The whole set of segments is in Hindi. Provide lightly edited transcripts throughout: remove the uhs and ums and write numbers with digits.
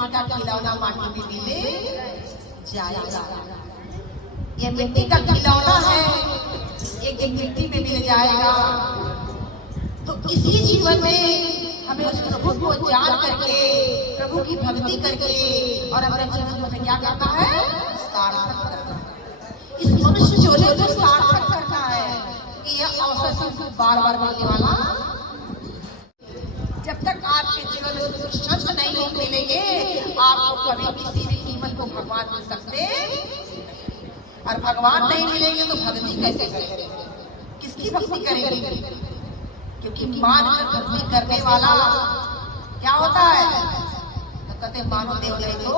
माटी का खिलौना माटी में मिले जाएगा। ये मिट्टी का खिलौना है, एक दिन मिट्टी में मिल जाएगा। तो इसी जीवन में हमें उस प्रभु को जान करके, प्रभु की भक्ति करके और अपने जीवन में क्या करना है, सार्थक करना है। इस मनुष्य झोले को सार्थक करना है कि यह अवसर सिर्फ बार बार मिलने वाला। जब तक आपके जीवन में संत नहीं मिलेंगे, आपको कभी किसी भी कीमत को भगवान मिल सकते, और भगवान नहीं मिलेंगे तो भक्ति कैसे करेंगे, किसकी भक्ति करेंगे? क्योंकि मान कर भक्ति करने वाला क्या होता है, तो कहते मानो देव नहीं तो,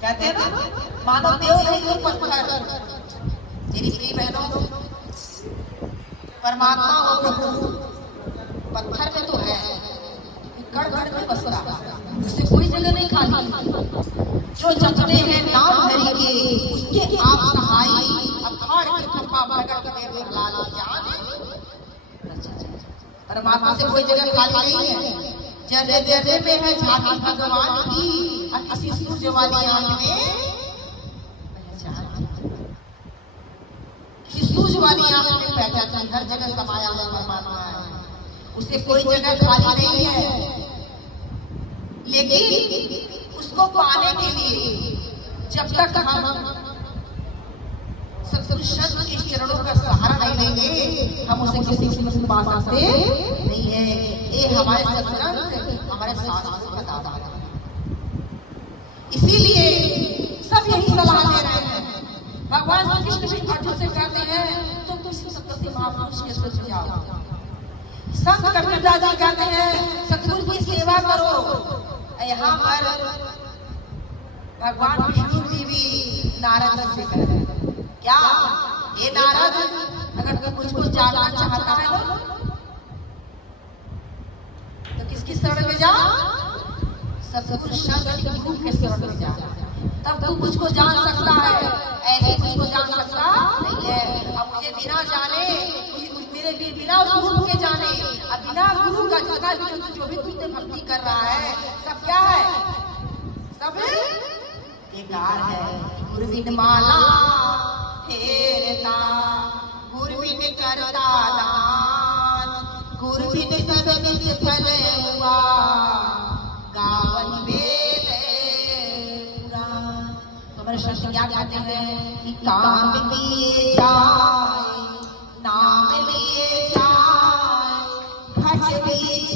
कहते हैं ना, मानो देव नहीं तो पत्थर। मेरी प्रिय बहनों, परमात्मा हो प्रभु पत्थर में तो है, कड़ कड़ में बसता, उसे कोई जगह नहीं खाली। जो जपते हैं नाम हरि के, उसके आप सहाय, अखाड़ के खंभा प्रकट में प्रहलाद जान। परमात्मा से कोई जगह खाली नहीं है, जर्रे जर्रे में है झांकी भगवान की, और किसी सूरज वाली आंख में पहचान, किसी सूरज वाली आंख में पहचान। हर जगह समाया हुआ परमात्मा है, उसे कोई जगह खाली नहीं है। लेकिन उसको पाने के लिए जब तक हम सतगुरु संत के चरणों का सहारा नहीं लेंगे, हम उसे किसी कीमत में पा सकते नहीं है। ये हमारे सत्संग, हमारे शास्त्र बताता है। इसीलिए सब यही सलाह दे रहे हैं। भगवान श्री कृष्ण भी अर्जुन से कहते हैं, तुम किसी सत्य महापुरुष के साथ जाओ। संत कबीरदास जी कहते हैं, सतगुरु की सेवा करो। यहाँ पर भगवान विष्णु जी भी नारद से कहते हैं, क्या ये नारद, अगर तू मुझको जानना चाहता है तो किसकी शरण में जा, सतगुरु संत गुरु के शरण में जा, तब तू मुझको जान सकता है। ऐसे मुझको जान सकता नहीं है। अब मुझे बिना जाने, मेरे भी बिना उस गुरु के जाने, अब बिना गुरु का जितना भी जो भी तुझसे भक्ति कर रहा है, सब क्या है, सब बेकार है। गुरुबिन माला फेरता, गुरुबिन करता दान, गुरुबिन सदन से फल हुआ, गावन वेद पुराण। तो हमारे शास्त्र क्या कहते हैं कि काम किए जाए, नाम लिए जाए, घट बीच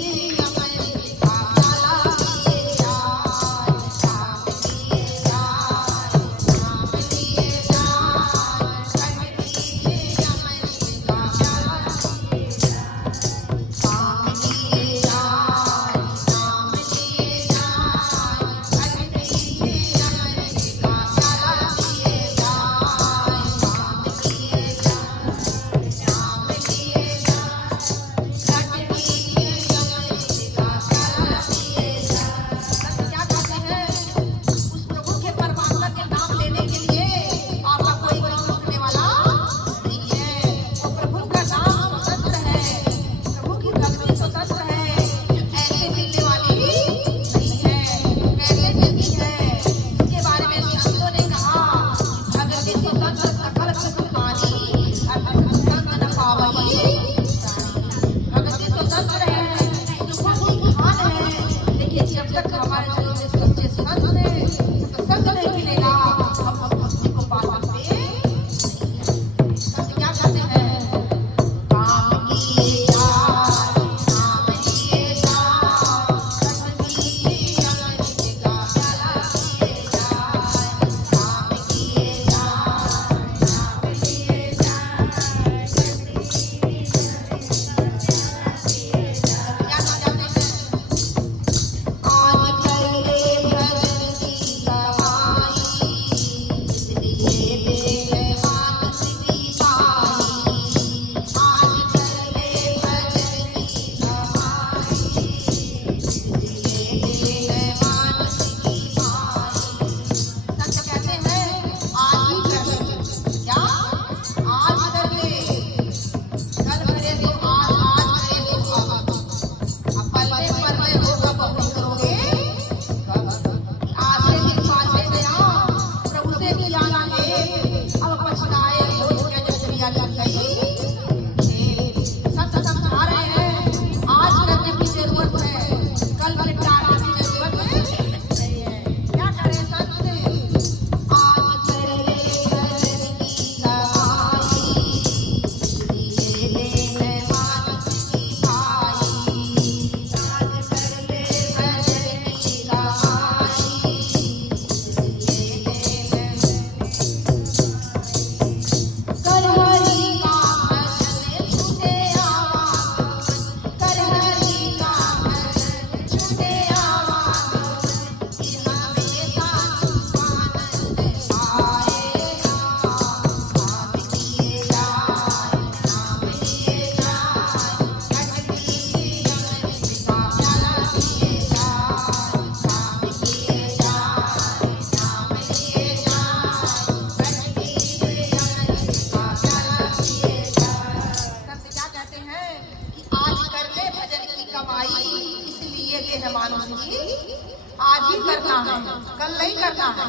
आज ही करना है, कल नहीं करना है।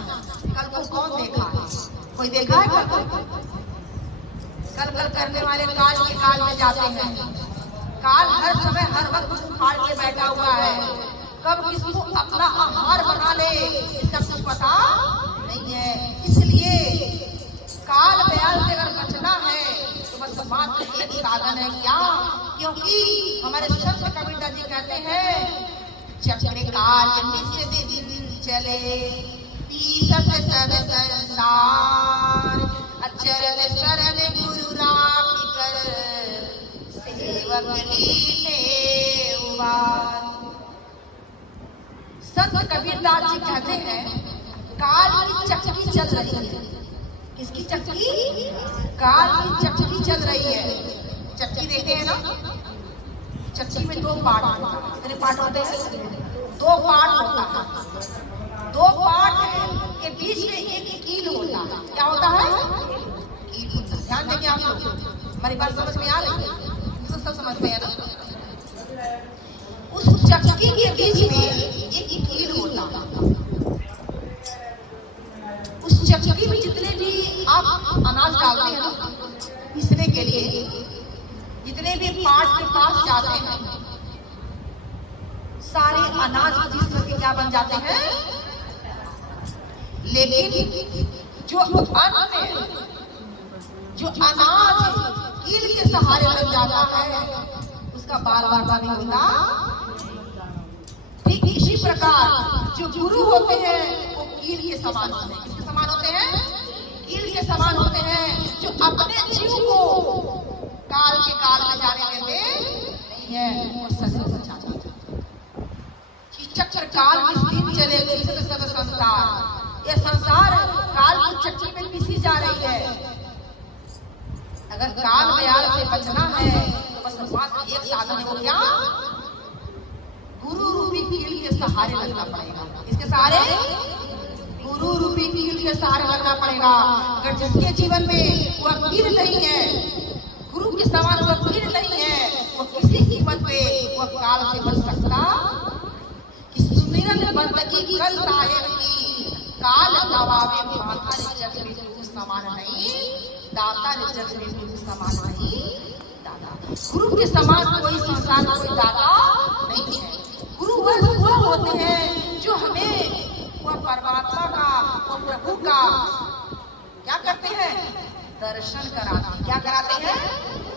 कल को कौन देखा है? कोई देखा है कल? कल करने वाले काल के काल में जाते हैं। काल हर समय हर वक्त उखाड़ के बैठा हुआ है। कब किसको अपना आहार बना ले इसका कुछ पता नहीं है। इसलिए काल बयाल से अगर बचना है तो बस मात्र एक साधन है, क्या? क्योंकि हमारे संत कबीरदास जी कहते हैं, चक्र काल मिश्र दिन चले तीसत सब संसार, अचरन शरण गुरु राम कर सेवक लीने उबार। संत कबीरदास जी कहते हैं, काल की चक्की चल रही है। किसकी चक्की? काल की चक्की चल रही है। चक्की देखे हैं ना? चक्की में दो पार्ट होता है। कितने पार्ट होते हैं? दो पार्ट होता है। दो पार्ट के बीच में एक कील होता है। क्या होता है? कील होता है। ध्यान देंगे आप लोग, हमारी बात समझ में आ रही है? सब समझ में है ना? उस चक्की के बीच में एक कील होता है। उस चक्की में जितने भी आप अनाज डालते हैं ना पीसने के लिए, जितने भी पार्ट के पास जाते हैं, सारे अनाज पीस करके क्या बन जाते हैं? लेकिन जो अन्न में जो अनाज कील के सहारे बन जाता है उसका बार बार नहीं होता। ठीक इसी प्रकार जो गुरु होते हैं वो कील के समान होते हैं। किसके समान होते हैं? कील के समान होते हैं, जो अपने जीव को काल के काल में जाने देते नहीं है और सदा बचाते हैं। चक्र काल किस दिन चले सब संसार। यह संसार काल की चक्की में पीसी जा रही है। अगर काल बयाल से बचना है तो बस मात्र एक साधन है, वो क्या? गुरु रूपी कील के सहारे लगना पड़ेगा। इसके सहारे? गुरु रूपी कील के सहारे लगना पड़ेगा। अगर जिसके जीवन में वह कील नहीं है, गुरु के समान वह कील नहीं है, वो किसी कीमत पे वह काल से बच सकता। कि सुमिरन बंदगी कल साहेब की, काल दबावे माथा रे जग में कुछ समान नहीं, दाता रे जग में कुछ समान नहीं दाता। गुरु के समान कोई संसार में कोई दाता नहीं है। गुरु वो होते हैं जो हमें वह परमात्मा का, वो प्रभु का क्या करते हैं? दर्शन कराते हैं। क्या कराते हैं?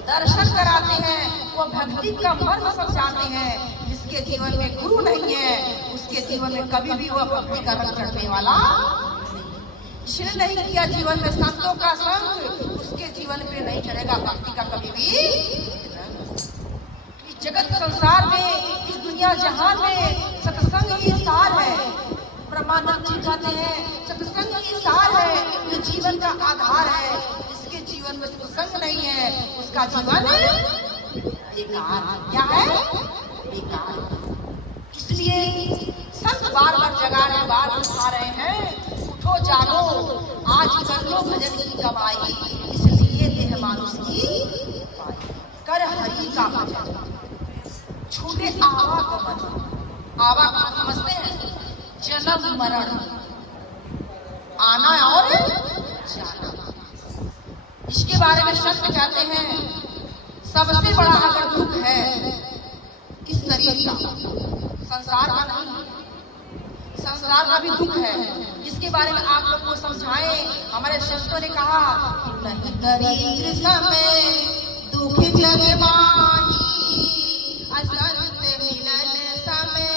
दर्शन कराते हैं। वो भक्ति का मर्म समझाते हैं। जिसके जीवन में गुरु नहीं है उसके जीवन में कभी भी वह भक्ति का रंग चढ़ने वाला इसने नहीं किया। जीवन में संतों का संग, उसके जीवन पे नहीं चढ़ेगा भक्ति का कभी भी। जगत संसार में, इस दुनिया जहान में सत्संग ही सार है। ब्रह्मानंद जी कहते हैं सत्संग ही सार है, जो जीवन का आधार है। जिसके जीवन में सत्संग नहीं है उसका जीवन बेकार। क्या है? बेकार। इसलिए संत बार बार जगा रहे, बार उठा रहे हैं, उठो जागो आज कर लो भजन की कमाई, इसलिए देह मानुष की कर हरि का भजन छूटे आवागमन। आवागमन समझते हैं? जन्म मरण, आना और जाना। इसके बारे में संत कहते हैं सबसे बड़ा अगर दुख है इस शरीर का, संसार का नहीं, संसार का भी दुख है। इसके बारे में आप लोग को समझाएं। हमारे संतों ने कहा कि नहीं दरिद्र समय दुख जग माही, असंत मिलन समय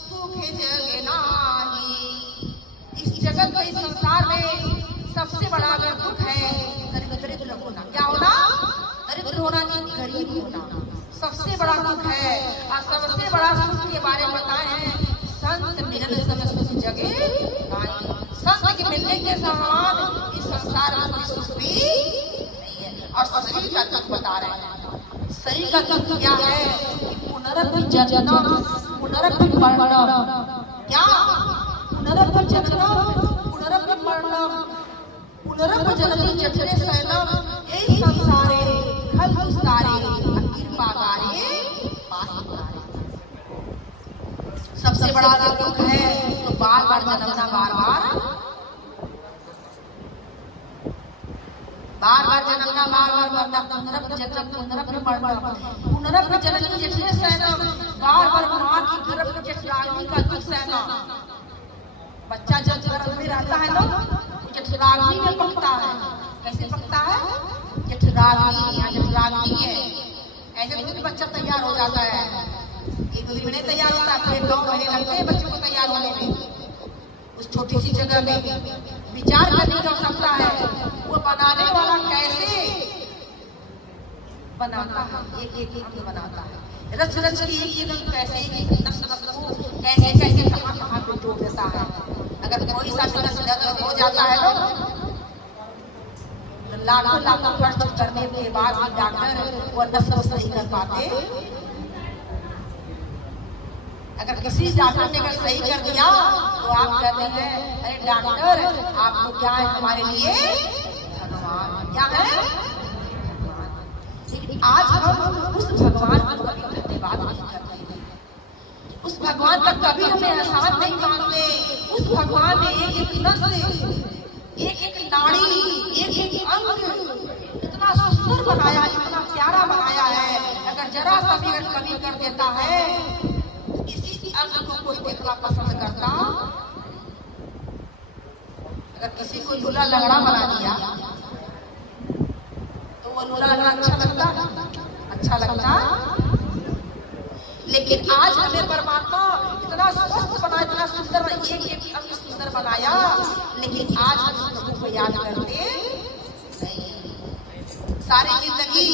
सुख जग नाही। इस जगत में, इस संसार में सबसे बड़ा अगर दुख है दरिद्र होना। क्या होना? दरिद्र होना नहीं, गरीब होना सबसे बड़ा दुख है। और सबसे बड़ा सुख के बारे में बताए हैं संत मिलन समय सुख जगे नाही। संत के मिलने के समान इस संसार में कोई सुख भी नहीं है। और शरीर का दुख बता रहे हैं। शरीर का दुख क्या है? पुनरपि जन्म, पुनरपि मरणम। क्या? पुनरपि जन्म, पुनरपि मरणम, पुनरपि जननी जठरे शयनम। यही संसारे खल विस्तारे कृपा गारे पाहि गारे। सबसे बड़ा दुख है तो बार जन्मना, बार बार जन्मना, बार बार मरना, पुनरपि जन्म पुनरपि मरणम, पुनरपि जननी जठरे सहना, बार बार माँ की गर्भ में जठराग्नि का दुख सहना। बच्चा जब गर्भ में रहता है ना, जठराग्नि में पकता है। कैसे पकता है? जठराग्नि, यहाँ जठराग्नि है। ऐसे नहीं कि बच्चा तैयार हो जाता है, एक दो दिन में नहीं तैयार होता, फिर 9 महीने लगते हैं बच्चों को तैयार होने में। उस छोटी सी जगह में विचार करने की आवश्यकता है, वो बनाने वाला कैसे बनाता है, एक एक अंग बनाता है, रच रच के एक एक अंग कैसे, एक एक नस नस को कैसे कैसे कहाँ कहाँ पे जोड़ देता है। अगर कोई सा नस दर्द हो जाता है ना, लाखों लाखों खर्च करने के बाद भी डॉक्टर वो नस को सही कर पाते। अगर किसी डॉक्टर ने अगर सही कर दिया तो आप कहते हैं अरे डॉक्टर आपको क्या है, हमारे लिए भगवान। क्या है? आज हम उस भगवान को कभी धन्यवाद नहीं करते, उस भगवान का कभी हमें एहसान नहीं मानते। उस भगवान ने एक एक नस, एक एक नाड़ी, एक एक अंग इतना सुंदर बनाया, इतना प्यारा बनाया है। अगर जरा सा भी अगर कमी कर देता है, इसी अंग को कोई देखना पसंद करता? अगर किसी को लूला लंगड़ा बना दिया तो वो लूला लंगड़ा अच्छा लगता। लेकिन आज हमें परमात्मा इतना स्वस्थ बनाया, इतना सुंदर, एक एक अंग सुंदर बनाया, लेकिन आज हम उस प्रभु को याद करते नहीं। सारी जिंदगी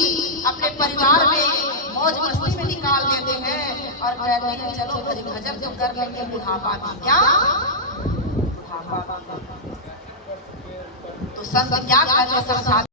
अपने परिवार में मौज मस्ती में निकाल देते हैं और कहते हैं चलो भजन तो कर लेंगे बुढ़ापा में। क्या बुढ़ापा? तो संत क्या कहते हैं?